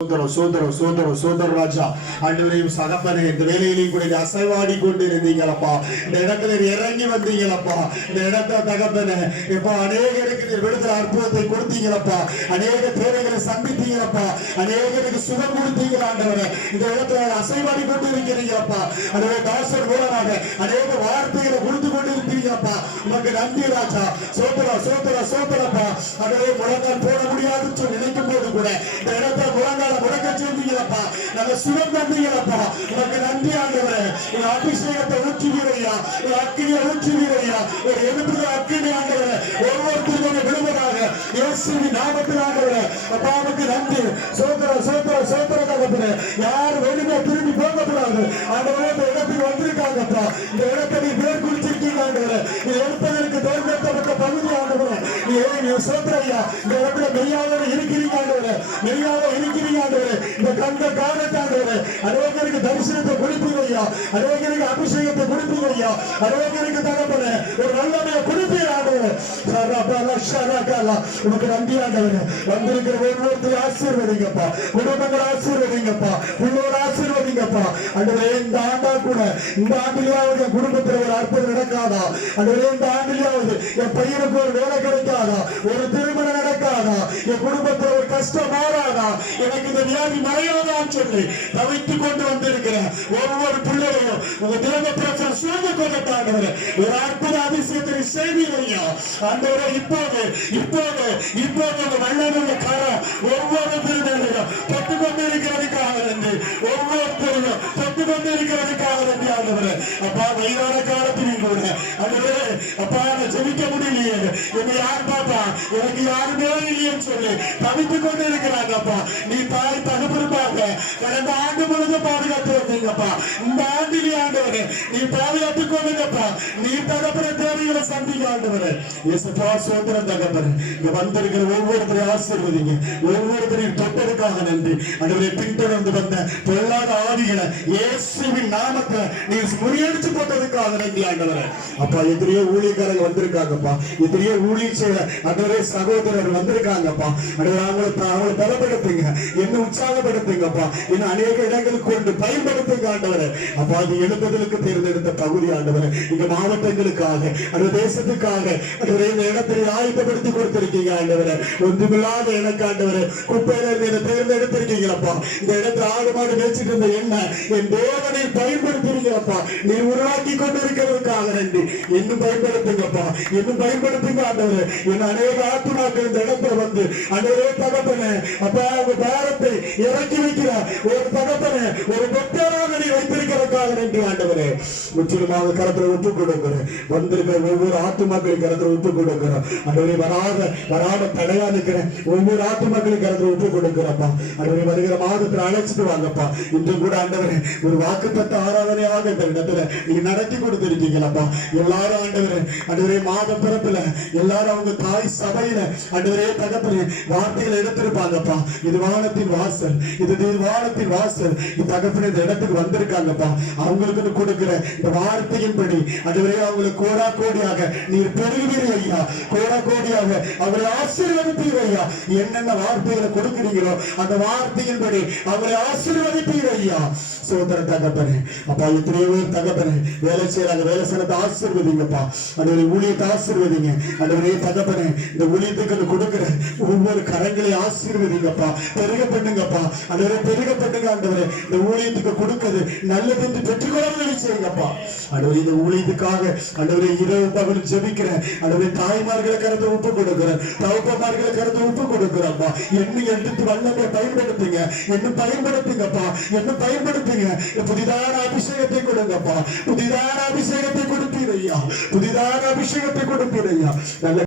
சோதர ராஜா ஆண்டவரையும் சகப்பனே இந்த வேலையிலையும் கூட அசைவாடி கொண்டு இருந்தீங்களப்பா. இந்த இடத்துல இறங்கி வந்தீங்களப்பா. இந்த இடத்த தகப்பனே இப்ப அநேகருக்கு விடுதலை அற்புதத்தை கொடுத்தீங்களப்பா. அநேக தேவைகளை சந்தித்தீங்களப்பா. அநேகருக்கு சுகம் கொடுத்தீங்களா ஆண்டவரே. இந்த இடத்துல அசைவாடி கொண்டு இருக்கிறீங்களப்பா. அதுவே தாசர் மூலமாக அநேக வார்த்தைகளை கொடுத்து கொண்டு இருக்கிறீங்களப்பா. உனக்கு நன்றி ராஜா. சோதரப்பா. அதுவே முழங்கால் போட முடியாதுன்னு சொல்லி நினைக்கும் போது கூட இந்த இடத்துல முழங்கால் முடக்க செய்தீங்களப்பா. நல்ல சுகம் தந்தீங்களப்பா. உனக்கு நன்றி ஆண்டவரே. அபிஷேகத்தை ஊற்றுவீரையா, அக்கினியை ஊற்றுவீரையா, ஒரு எழுப்புகிற அக்கினி ஆண்டவரே ஒவ்வொருத்தரும் விடுவதாக இயேசுவின் நாமத்தில் ஆண்டவரே. அப்பாவுக்கு நன்றி. சோதர தகப்பனே. யார் வெளியே திரும்பி போகக்கூடாது ஆண்டவரே. இந்த இடத்துக்கு வந்திருக்காங்கப்பா. இந்த இடத்தை நீ பேர் குறிச்சிருக்கீங்க ஆண்டவரே. இது எடுப்பதற்கு தேர்ந்தெடுக்கப்பட்ட பகுதி ஆண்டவரே. நீ சோதரையா இந்த இடத்துல மெய்யாக இருக்கிறீங்க ஆண்டவரே. மெய்யாக இருக்கிறீங்க ஆண்டவரே. இந்த கண்ட காரணத்தாண்டவரே அநேகருக்கு தரிசனத்தை கொடுப்பீரையா, அநேகருக்கு அபிஷேகத்தை கொடுப்பீரையா, அநேகருக்கு தகப்பனே ஒரு நல்லமையை கொடுப்பீர் ஆண்டவரே. உனக்கு நன்றி ஆண்டவரே. வந்திருக்கிற ஒவ்வொருத்தரும் ஆசீர்வதிங்கப்பா. குடும்பங்கள் ஆசீர்வதிங்கப்பா. உள்ளோர் ஆசீர்வதிங்கப்பா. ஆண்டவரே இந்த ஆண்டா கூட இந்த ஆண்டிலாவது என் குடும்பத்தில் ஒரு அற்புதம் நடக்காதா? ஆண்டவரே இந்த ஆண்டிலாவது என் பையனுக்கு ஒரு வேலை கிடைக்காதா? ஒரு திருமணம் நடக்காதா? என் குடும்பத்தில் ஒரு கஷ்டம் மாறாதா? எனக்கு இந்த வியாதி மறையாதான்னு சொல்லி தவித்துக் கொண்டு வந்திருக்கிற ஒவ்வொரு பிள்ளைகளும் உங்க தேவ பிரச்சனை சூழ்ந்து கொண்டாடுகிற ஒரு அற்புத அதிசயத்தை செய்வீரையா ஆண்டவரே. இப்போது வல்லமையுள்ள கரம் ஒவ்வொரு திருநெல்லையும் தொட்டு கொண்டு இருக்கிறதுக்காக நன்றி. ஒவ்வொருத்தரையும் தொட்டு கொண்டு இருக்கிறதுக்காக நன்றி ஆண்டவரே. அப்பா வயதான காலத்திலையும் கூட ஆண்டவரே அப்பா ஜெபிக்க முடியலையே, என்னை யார் பாப்பா, எனக்கு யாருமே இல்லையன்னு சொல்லி தவித்துக் கொண்டு இருக்கிறாங்க அப்பா. நீ தாய் தகப்பனுக்காக கடந்த ஆண்டு முழுவதும் பாதுகாத்து வந்தீங்கப்பா. இந்த ஆண்டிலே ஆண்டவரே நீ பாதுகாத்துக் கொள்ளுங்கப்பா. நீ தகப்பன தேவைகளை சந்திக்க ஆண்டவரே. இயேசுப்பா சோதரம் தகப்பனே. இங்க வந்திருக்கிற ஒவ்வொருத்தரையும் ஆசீர்வதிங்க. ஒவ்வொருத்தரையும் தொட்டதுக்காக நன்றி ஆண்டவரே. பின்தொடர்ந்து வந்த பொல்லாத ஆவிகளை இயேசுவின் நாமத்தை நீ முறியடிச்சு போட்டதுக்காக நன்றி ஆண்டவரே. அப்பா எத்தனையோ ஊழியக்காரங்க வந்திருக்காங்கப்பா. எத்தனையோ ஊழிய செய்ய ஆண்டவரே சகோதரர் வந்திருக்காங்கப்பா. அவங்களை பலப்படுத்துங்க, என்ன உற்சாகப்படுத்துங்கப்பா. இன்னும் அநேக இடங்களுக்கு கொண்டு பயன்படுத்துங்க ஆண்டவரே. அப்பா அது எழுப்புதலுக்கு தேர்ந்தெடுத்த பகுதி ஆண்டவரே. இந்த மாவட்டங்களுக்காக அந்த தேசத்துக்காக ஆண்டவரே இந்த இடத்தை ஆயத்தப்படுத்தி கொடுத்திருக்கீங்க ஆண்டவரே. ஒன்றுமில்லாத எனக்கு ஆண்டவரே குப்பையில இருந்து என்னை தேர்ந்தெடுத்திருக்கீங்களப்பா. இந்த இடத்துல ஆடு மாடு மேய்ச்சிட்டு இருந்த என்ன என் தேவனை பயன்படுத்துறீங்களப்பா. நீ உருவாக்கி கொண்டு இருக்கிறதுக்காக நன்றி. இன்னும் பயன்படுத்துங்கப்பா, இன்னும் பயன்படுத்துங்க ஆண்டவரே. என் அநேக ஆத்துமாக்கள் இந்த இடத்துல வந்து ஆண்டவரே தகப்பனே அப்பா உங்க பாரத்தை இறக்கி வைக்கிற ஒரு தகப்பனே ஒரு பெற்றோராக நீ வைத்திருக்கிறதுக்காக நன்றி ஆண்டவரே. முற்றிலுமாக கரத்துல ஒப்புக் கொடுக்கிறேன். வந்திருக்கிற ஒவ்வொரு ஆத்துமாக்களின் கரத்துல ஒப்புக் கொடுக்கிறோம் ஆண்டவரே. வராத தடையா இருக்கிறேன் ஒவ்வொரு ஆத்துமாக்களின் கரத்துல ஒப்புக் கொடுக்கிறப்பா. ஆண்டவரே வருகிற மாதத்துல அழைச்சிட்டு வாங்கப்பா. இன்றும் கூட ஆண்டவரே ஒரு வாக்குத்தத்த ஆராதனையாக இந்த இடத்துல நீங்க நடத்தி கொடுத்திருக்கீங்களப்பா. எல்லாரும் ஆண்டவரே மாத பிறப்புல எல்லாரும் அவங்க தாய் சபையில ஆண்டவரே தகப்பனே வார்த்தைகளை எடுத்திருப்பாங்கப்பா. இது வானத்தின் வாசல், இது வானத்தின் வாசல். இது தகப்பனே இந்த இடத்துக்கு வந்திருக்காங்கப்பா. அவங்களுக்கு கொடுக்கிற இந்த வார்த்தையின்படி ஆண்டவரே அவங்களை கோடா கோடியாக நீர் பெருகுவீர் ஐயா. கோடா கோடியாக அவரை ஆசீர்வதிப்பீர் ஐயா. என்னென்ன வார்த்தைகளை கொடுக்கிறீங்களோ அந்த வார்த்தையின்படி அவரை ஆசீர்வதிப்பீர் ஐயா. சோதர தகப்பனே அப்பா எத்தனையோ பேர் தகப்பனே வேலை செய்யறாங்க. வேலை செய்யறத ஆசீர்வதிங்கப்பா. ஆண்டவரே ஊழியத்தை ஆசீர்வதிங்க ஆண்டவரே தகப்பனே. இந்த ஊழியத்துக்கு கொடுக்கிற ஒவ்வொரு கரங்களை ஆசீர்வதிங்கப்பா. பெருக பண்ணுங்கப்பா ஆண்டவரே. பெருக பண்ணுங்க ஆண்டவரே. இந்த ஊழியத்துக்கு கொடுக்கிறது நல்லது என்று பெற்றுக்கொள்ள செய்யுங்கப்பா ஆண்டவரே. இந்த ஊழியத்துக்காக ஆண்டவரே இரவு பகல் ஜெபிக்கிற ஆண்டவரே தாய்மார்களை கருத்து ஒப்பு கொடுக்கிறேன், தகப்பன்மார்களை கருத்து ஒப்பு கொடுக்கிறப்பா. என்ன எடுத்து வல்லமை பயன்படுத்துங்க, என்ன பயன்படுத்துங்கப்பா, என்ன பயன்படுத்துங்க. புதிதான அபிஷேகத்தை கொடுங்கப்பா. புதிதான அபிஷேகத்தை கொடுப்பீரையா, புதிதான அபிஷேகத்தை கொடுப்பீரையா. நல்ல